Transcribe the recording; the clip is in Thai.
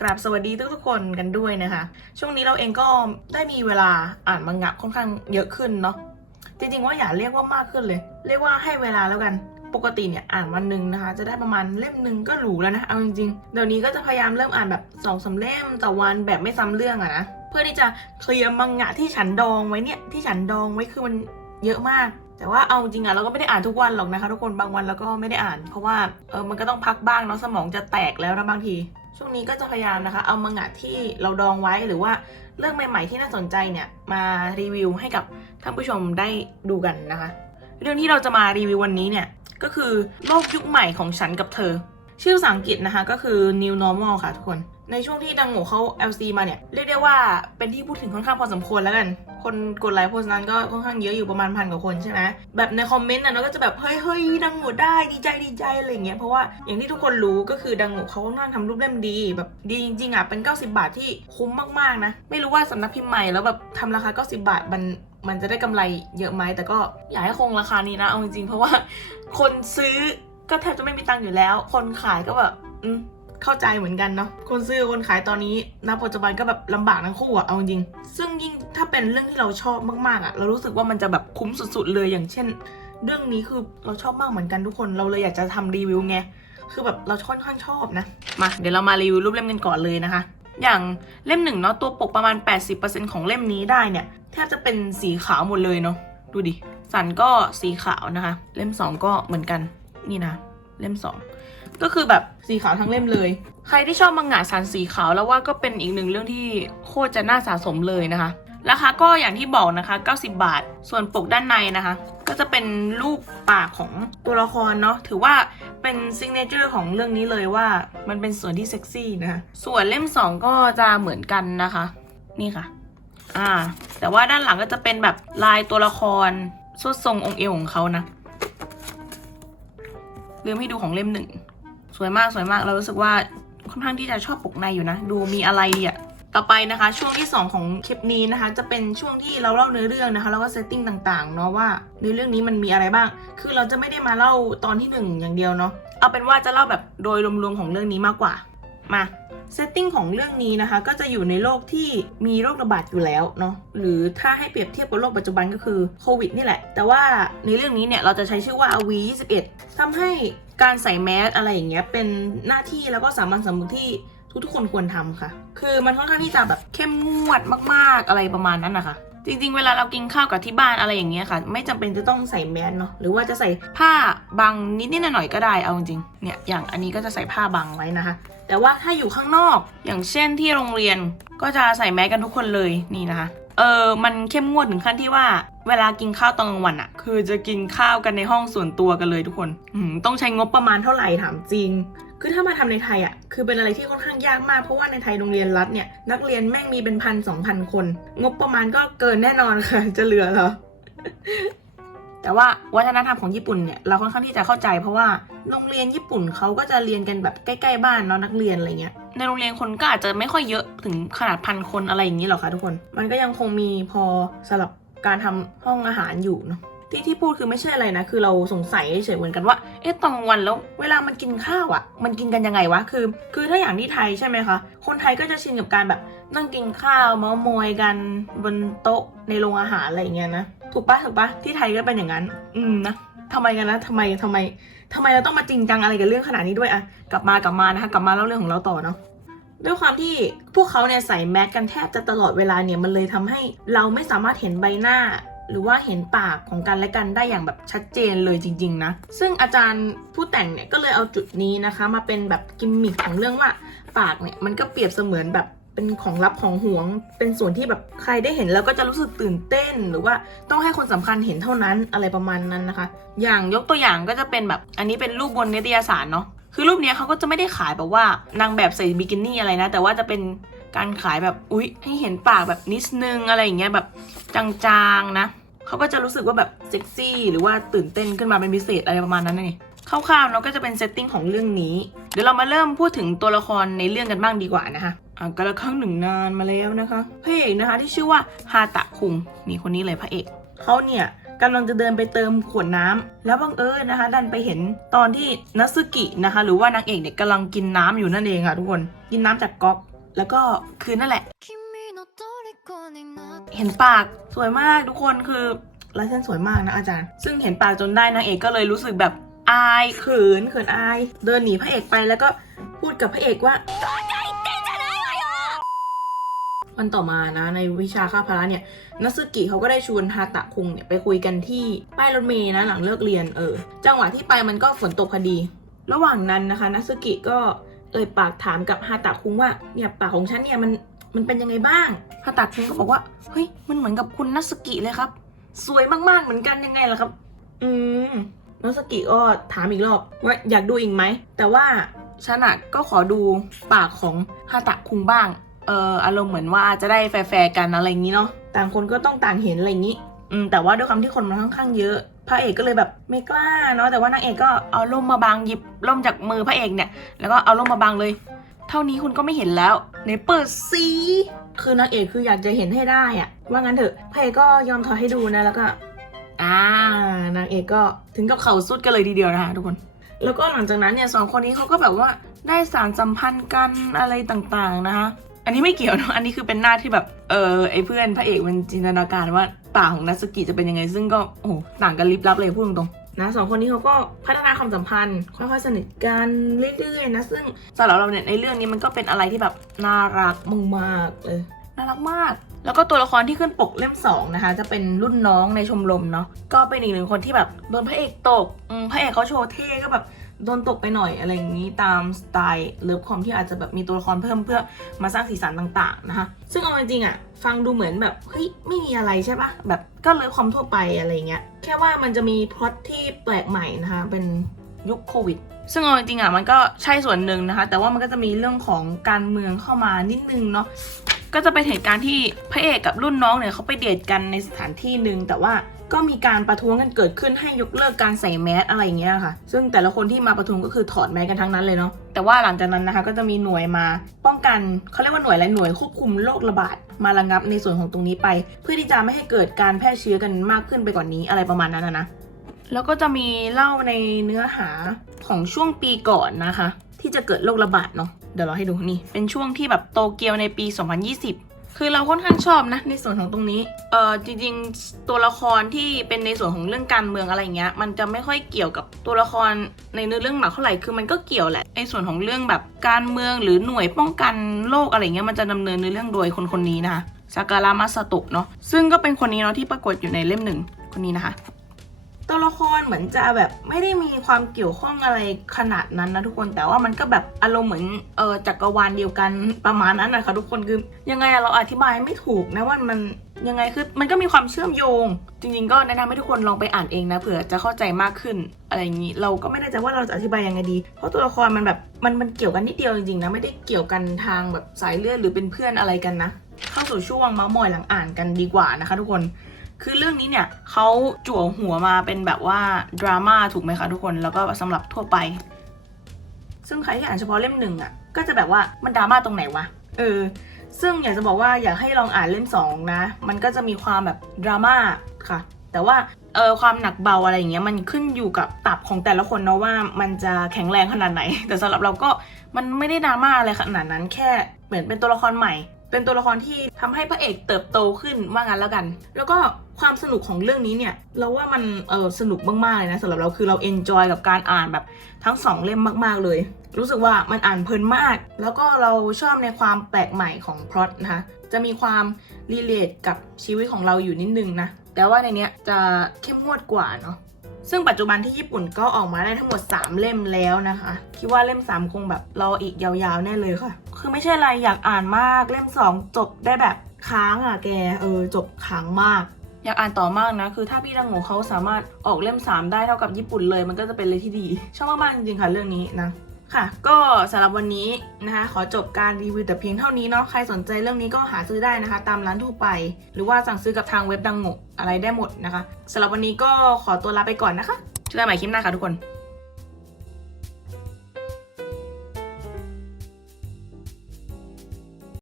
กราบสวัสดีทุกๆคนกันด้วยนะคะ ช่วงนี้เราเองก็ได้มีเวลาอ่านมังงะค่อนข้างเยอะขึ้นเนาะจริงๆว่าอย่าเรียกว่ามากขึ้นเลย เรียกว่าให้เวลาแล้วกันปกติเนี่ยอ่านวันหนึ่งนะคะ จะได้ประมาณเล่มหนึ่งก็หรูแล้วนะเอาจริงๆเดี๋ยวนี้ก็จะพยายามเริ่มอ่านแบบสองสามเล่มต่อวันแบบไม่ซ้ำเรื่องอะนะเพื่อที่จะเคลียร์มังงะที่ฉันดองไว้เนี่ยที่ฉันดองไว้คือมันเยอะมาก แต่ว่าเอาจริงอะเราก็ไม่ได้อ่านทุกวันหรอกนะคะ ทุกคนบางวันเราก็ไม่ได้อ่าน เพราะว่าเออมันก็ต้องพักบ้างเนาะสมองจะแตกแล้วนะบางที ช่วงนี้ก็จะพยายามนะคะ เอามังงะที่เราดองไว้หรือว่าเรื่องใหม่ ๆ ที่น่าสนใจเนี่ยมารีวิวให้กับท่านผู้ชมได้ดูกันนะคะ เรื่องที่เราจะมารีวิววันนี้เนี่ยก็คือโลกยุคใหม่ของฉันกับเธอ ชื่อภาษาอังกฤษนะคะก็คือ new normal ค่ะทุกคน ในช่วงที่ดังโง่เขา LC มาเนี่ย เรียกได้ว่าเป็นที่พูดถึงค่อนข้างพอสมควรแล้วกัน คนกดไลค์โพสต์นั้นก็ค่อนข้างเยอะอยู่ประมาณพันกว่าคนใช่ไหมแบบในคอมเมนต์น่ะเราก็จะแบบ เฮ้ยเฮ้ยดังโง่ได้ดีใจดีใจอะไรเงี้ยเพราะว่าอย่างที่ทุกคนรู้ก็คือดังโง่เขาค่อนข้างทำรูปเล่มดี แบบดีจริงๆอะเป็น 90 บาทที่คุ้มมากๆนะ ไม่รู้ว่าสำนักพิมพ์ใหม่แล้วแบบทำราคา 90 บาทมันมันจะได้กำไรเยอะไหมแต่ก็อยากให้คงราคานี้นะเอาจริงๆเพราะว่าคนซื้อ ก็แทบจะไม่มีตังค์อยู่แล้ว คนขายก็แบบอืมเข้าใจเหมือนกันเนาะ คนซื้อคนขายตอนนี้ณปัจจุบันก็แบบลำบากทั้งคู่อะเอาจริง ซึ่งยิ่งถ้าเป็นเรื่องที่เราชอบมากๆอะเรารู้สึกว่ามันจะแบบคุ้มสุดๆเลยอย่างเช่น เรื่องนี้คือเราชอบมากเหมือนกันทุกคน เราเลยอยากจะทำรีวิวไง คือแบบเราค่อนข้างชอบนะ มาเดี๋ยวเรามารีวิวรูปเล่มกันก่อนเลยนะคะ อย่างเล่มหนึ่งเนาะตัวปกประมาณ 80%ของเล่มนี้ได้เนี่ยแทบจะเป็นสีขาวหมดเลยเนาะ ดูดิ สันก็สีขาวนะคะ เล่ม 2 ก็เหมือนกัน นี่นะ เล่ม2ก็คือแบบสีขาวทั้งเล่มเลย ใครที่ชอบมังงะสันสีขาวแล้วว่าก็เป็นอีกหนึ่งเรื่องที่โคตรจะน่าสะสมเลยนะคะราคาก็อย่างที่บอกนะคะ 90 บาท ส่วนปกด้านในนะคะ ก็จะเป็นรูปปากของตัวละครเนาะ ถือว่าเป็นซิงเนเจอร์ของเรื่องนี้เลยว่ามันเป็นส่วนที่เซ็กซี่นะคะ ส่วนเล่ม 2 ก็จะเหมือนกันนะคะ นี่ค่ะ อ่า แต่ว่าด้านหลังก็จะเป็นแบบลายตัวละครสวดทรงองค์เอวของเขานะ ลืมให้ดูของเล่มหนึ่ง สวยมากสวยมากเรารู้สึกว่าค่อนข้างที่จะชอบปกในอยู่นะ ดูมีอะไรดีอะต่อไปนะคะ ช่วงที่ 2 ของคลิปนี้นะคะ จะเป็นช่วงที่เราเล่าเนื้อเรื่องนะคะแล้วก็เซตติ้งต่างๆเนาะว่าเนื้อเรื่องนี้มันมีอะไรบ้าง คือเราจะไม่ได้มาเล่าตอนที่หนึ่งอย่างเดียวเนาะเอาเป็นว่าจะเล่าแบบโดยรวมๆของเรื่องนี้มากกว่ามา เซตติ้งของเรื่องนี้นะคะ ก็จะอยู่ในโลกที่มีโรคระบาดอยู่แล้วเนาะหรือถ้าให้เปรียบเทียบกับโลกปัจจุบันก็คือโควิดนี่แหละ แต่ว่าในเรื่องนี้เนี่ยเราจะใช้ชื่อว่า RV 21ทำให้การใส่แมสอะไรอย่างเงี้ยเป็นหน้าที่แล้วก็สามัญสำนึกที่ทุกๆคนควรทำค่ะ คือมันค่อนข้างที่จะแบบเข้มงวดมากๆอะไรประมาณนั้นนะคะจริงๆ เวลาเรากินข้าวกับที่บ้านอะไรอย่างเงี้ยค่ะ ไม่จำเป็นจะต้องใส่แมสเนาะหรือว่าจะใส่ผ้าบังนิดๆหน่อยๆก็ได้เอาจริงๆเนี่ยอย่างอันนี้ก็จะใส่ผ้าบังไว้นะคะ แต่ว่าถ้าอยู่ข้างนอก อย่างเช่นที่โรงเรียนก็จะใส่แมสกันทุกคนเลยนี่นะคะเออมันเข้มงวดถึงขั้นที่ว่า เวลากินข้าวตอนกลางวันอะคือจะกินข้าวกันในห้องส่วนตัวกันเลยทุกคนต้องใช้งบประมาณเท่าไหร่ถามจริง คือถ้ามาทำในไทยอะคือเป็นอะไรที่ค่อนข้างยากมากเพราะว่าในไทยโรงเรียนรัฐเนี่ยนักเรียนแม่งมีเป็นพันสองพันคน งบประมาณก็เกินแน่นอนค่ะ จะเหลือเหรอ แต่ว่าวัฒนธรรมของญี่ปุ่นเนี่ยเราค่อนข้างที่จะเข้าใจ เพราะว่าโรงเรียนญี่ปุ่นเขาก็จะเรียนกันแบบใกล้ๆบ้านเนาะนักเรียนอะไรเงี้ยในโรงเรียนคนก็อาจจะไม่ค่อยเยอะถึงขนาดพันคนอะไรอย่างนี้หรอกค่ะทุกคน มันก็ยังคงมีพอสำหรับการทำห้องอาหารอยู่เนาะที่ที่พูดคือไม่ใช่อะไรนะ คือเราสงสัยเฉยๆเหมือนกันว่า เอ๊ะตอนวันแล้ว เวลามันกินข้าวอะ่ะ มันกินกันยังไงวะ คือ คือถ้าอย่างที่ไทยใช่ไหมคะ คนไทยก็จะชินกับการแบบนั่งกินข้าวเมามอยกันบนโต๊ะในโรงอาหารอะไรอย่างเงี้ยนะ ถูกปะถูกปะที่ไทยก็เป็นอย่างนั้น อืมนะทำไมกันนะทำไมทำไมทำไมเราต้องมาจริงจังอะไรกับเรื่องขนาดนี้ด้วยอะกลับมากลับมานะคะ กลับมาเล่าเรื่องของเราต่อเนาะด้วยความที่พวกเขาเนี่ยใส่แมสกันแทบจะตลอดเวลาเนี่ยมันเลยทำให้เราไม่สามารถเห็นใบหน้า หรือว่าเห็นปากของกันและกันได้อย่างแบบชัดเจนเลยจริง ๆ นะ ซึ่งอาจารย์ผู้แต่งเนี่ยก็เลยเอาจุดนี้นะคะ มาเป็นแบบกิมมิคของเรื่องว่าปากเนี่ยมันก็เปรียบเสมือนแบบ เป็นของลับของห่วง เป็นส่วนที่แบบใครได้เห็นแล้วก็จะรู้สึกตื่นเต้น หรือว่าต้องให้คนสำคัญเห็นเท่านั้นอะไรประมาณนั้นนะคะ อย่างยกตัวอย่างก็จะเป็นแบบอันนี้เป็นรูปบนนิตยสารเนาะคือรูปเนี้ยเขาก็จะไม่ได้ขายแบบว่านางแบบใส่บิกินี่อะไรนะ แต่ว่าจะเป็นการขายแบบอุ๊ย ให้เห็นปากแบบนิดนึงอะไรอย่างเงี้ยแบบจางๆนะเขาก็จะรู้สึกว่าแบบเซ็กซี่หรือว่าตื่นเต้นขึ้นมาเป็นพิเศษอะไรประมาณนั้นนี่คร่าวๆเนาะก็จะเป็นเซตติ้งของเรื่องนี้ เดี๋ยวเรามาเริ่มพูดถึงตัวละครในเรื่องกันบ้างดีกว่านะคะ กันละครั้งหนึ่งนานมาแล้วนะคะพระเอกนะคะที่ชื่อว่าฮาตะคุงนี่คนนี้เลยพระเอกเขาเนี่ยกำลังจะเดินไปเติมขวดน้ำ แล้วบังเอิญนะคะ ดันไปเห็นตอนที่นัสึกินะคะ หรือว่านางเอกเนี่ยกำลังกินน้ำอยู่นั่นเองค่ะทุกคนกินน้ำจากก๊อก แล้วก็คือนั่นแหละ เห็นปากสวยมากทุกคนคือลายเส้นสวยมากนะอาจารย์ ซึ่งเห็นปากจนได้นางเอกก็เลยรู้สึกแบบอายเขินเขินอาย เดินหนีพระเอกไปแล้วก็พูดกับพระเอกว่า วันต่อมานะในวิชาค่าพละเนี่ยนัสึกิเขาก็ได้ชวนฮาตะคุงเนี่ยไปคุยกันที่ป้ายรถเมล์นะหลังเลิกเรียนเออจังหวะที่ไปมันก็ฝนตกพอดี ระหว่างนั้นนะคะนัสึกิก็เอ่ยปากถามกับฮาตะคุงว่าเนี่ยปากของฉันเนี่ยมันมันเป็นยังไงบ้างฮาตะคุงก็บอกว่าเฮ้ยมันเหมือนกับคุณนัสึกิเลยครับ สวยมากๆเหมือนกันยังไงล่ะครับ อืมนัสึกิก็ถามอีกรอบว่าอยากดูอีกไหมแต่ว่าฉันอะก็ขอดูปากของฮาตะคุงบ้าง อออารมณ์เหมือนว่าจะได้แฟร์กันอะไรอย่างนี้เนาะต่างคนก็ต้องต่างเห็นอะไรอย่างนี้ อืมแต่ว่าด้วยความที่คนมันค่อนข้างเยอะพระเอกก็เลยแบบไม่กล้าเนาะแต่ว่านางเอกก็เอาร่มมาบังหยิบร่มจากมือพระเอกเนี่ย แล้วก็เอาร่มมาบังเลย เท่านี้คุณก็ไม่เห็นแล้วในเปิดซีคือนางเอกคืออยากจะเห็นให้ได้อะว่างั้นเถอะพระเอกก็ยอมถอยให้ดูนะแล้วก็อ่านางเอกก็ถึงกับเข่าสุดกันเลยทีเดียวนะคะทุกคน แล้วก็หลังจากนั้นเนี่ยสองคนนี้เขาก็แบบว่าได้สารสัมพันธ์กันอะไรต่างๆนะคะ อันนี้ไม่เกี่ยวนะอันนี้คือเป็นหน้าที่แบบเออไอเพื่อนพระเอกมันจินตนาการว่าป่ากของนัสกิจะเป็นยังไง ซึ่งก็โอ้โหต่างกันลิบลับเลยพูดตรงๆนะสองคนนี้เขาก็พัฒนาความสัมพันธ์ ค่อยๆสนิทกันเรื่อยๆนะซึ่งสำหรับเราเนี่ยในเรื่องนี้มันก็เป็นอะไรที่แบบน่ารักมากๆเลยน่ารักมาก แล้วก็ตัวละครที่ขึ้นปกเล่มสองนะคะ จะเป็นรุ่นน้องในชมรมเนาะ ก็เป็นอีกหนึ่งคนที่แบบโดนพระเอกตกอืมพระเอกเขาโชว์เท่ก็แบบ โดนตกไปหน่อยอะไรอย่างนี้ตามสไตล์เลิฟคอมที่อาจจะแบบมีตัวละครเพิ่มเพื่อมาสร้างสีสันต่าง ๆ นะคะ ซึ่งเอาจริงๆอะฟังดูเหมือนแบบเฮ้ยไม่มีอะไรใช่ปะแบบก็เลิฟคอมทั่วไปอะไรเงี้ยแค่ว่ามันจะมีพล็อตที่แปลกใหม่นะคะเป็นยุคโควิดซึ่งเอาจริงๆอะมันก็ใช่ส่วนหนึ่งนะคะ แต่ว่ามันก็จะมีเรื่องของการเมืองเข้ามานิดนึงเนาะ ก็จะเป็นเหตุการณ์ที่พระเอกกับรุ่นน้องเนี่ยเขาไปเดทกันในสถานที่หนึ่งแต่ว่าก็มีการประท้วงกันเกิดขึ้นให้ยกเลิกการใส่แมสอะไรอย่างเงี้ยค่ะ ซึ่งแต่ละคนที่มาประท้วงก็คือถอดแมสกันทั้งนั้นเลยเนาะ แต่ว่าหลังจากนั้นนะคะก็จะมีหน่วยมาป้องกันเขาเรียกว่าหน่วยอะไรหน่วยควบคุมโรคระบาดมาระงับในส่วนของตรงนี้ไป เพื่อที่จะไม่ให้เกิดการแพร่เชื้อกันมากขึ้นไปกว่านนี้อะไรประมาณนั้นนะนะแล้วก็จะมีเล่าในเนื้อหาของช่วงปีก่อนนะคะ ที่จะเกิดโรคระบาดเนาะ เดี๋ยวเราให้ดูนี่ เป็นช่วงที่แบบโตเกียวในปี 2020 คือเราค่อนข้างชอบนะ ในส่วนของตรงนี้ เออจริงๆ ตัวละครที่เป็นในส่วนของเรื่องการเมืองอะไรเงี้ย มันจะไม่ค่อยเกี่ยวกับตัวละครในเนื้อเรื่องหนักเท่าไหร่ คือมันก็เกี่ยวแหละ ในส่วนของเรื่องแบบการเมืองหรือหน่วยป้องกันโรคอะไรเงี้ย มันจะดำเนินในเรื่องโดยคนคนนี้นะคะซาการามาสโตะเนาะ ซึ่งก็เป็นคนนี้เนาะที่ปรากฏอยู่ในเล่มหนึ่งคนนี้นะคะ ตัวละครเหมือนจะแบบไม่ได้มีความเกี่ยวข้องอะไรขนาดนั้นนะทุกคนแต่ว่ามันก็แบบอารมณ์เหมือนเออจักรวาลเดียวกันประมาณนั้นนะคะทุกคนคือยังไงเราอธิบายไม่ถูกนะว่ามันยังไงคือมันก็มีความเชื่อมโยง จริงๆ ก็แนะนำให้ทุกคนลองไปอ่านเองนะเผื่อจะเข้าใจมากขึ้นอะไรอย่างนี้เราก็ไม่แน่ใจว่าเราจะอธิบายยังไงดี เพราะตัวละครมันแบบมันมันเกี่ยวกันนิดเดียวจริงๆนะไม่ได้เกี่ยวกันทางแบบสายเลือดหรือเป็นเพื่อนอะไรกันนะ เข้าสู่ช่วงเมาส์มอยหลังอ่านกันดีกว่านะคะ ทุกคน คือเรื่องนี้เนี่ยเขาจั่วหัวมาเป็นแบบว่าดราม่าถูกไหมคะทุกคนแล้วก็สำหรับทั่วไป ซึ่งใครที่อ่านเฉพาะเล่มหนึ่งอะก็จะแบบว่ามันดราม่าตรงไหนวะเออซึ่งอยากจะบอกว่าอยากให้ลองอ่านเล่มสองนะ มันก็จะมีความแบบดราม่าค่ะ แต่ว่าเออความหนักเบาอะไรอย่างเงี้ยมันขึ้นอยู่กับตับของแต่ละคนเนาะว่ามันจะแข็งแรงขนาดไหน แต่สำหรับเราก็มันไม่ได้ดราม่าอะไรขนาดนั้น แค่เหมือนเป็นตัวละครใหม่ เป็นตัวละครที่ทำให้พระเอกเติบโตขึ้นว่างั้นแล้วกัน แล้วก็ ความสนุกของเรื่องนี้เนี่ยเราว่ามันเออสนุกมากๆเลยนะสำหรับเราคือเราเอนจอยกับการอ่านแบบทั้งสองเล่มมากๆเลย รู้สึกว่ามันอ่านเพลินมาก แล้วก็เราชอบในความแปลกใหม่ของพล็อตนะคะจะมีความรีเลทกับชีวิตของเราอยู่นิดนึงนะแต่ว่าในเนี้ยจะเข้มงวดกว่าเนาะซึ่งปัจจุบันที่ญี่ปุ่นก็ออกมาได้ทั้งหมด 3 เล่มแล้วนะคะ คิดว่าเล่ม 3 คงแบบรออีกยาวๆ แน่เลยค่ะ คือไม่ใช่อะไรอยากอ่านมากเล่ม 2 จบได้แบบค้างอะแก เออ จบค้างมาก อยากอ่านต่อมากนะ คือถ้าพี่ดังโงเขาสามารถออกเล่ม 3 ได้เท่ากับญี่ปุ่นเลย มันก็จะเป็นเลยที่ดี ชอบมากๆจริงๆค่ะเรื่องนี้นะค่ะ ก็สำหรับวันนี้นะคะขอจบการรีวิวแต่เพียงเท่านี้เนาะใครสนใจเรื่องนี้ก็หาซื้อได้นะคะ ตามร้านทั่วไป หรือว่าสั่งซื้อกับทางเว็บดังโงอะไรได้หมดนะคะสำหรับวันนี้ก็ขอตัวลาไปก่อนนะคะเจอกันใหม่คลิปหน้าค่ะทุกคน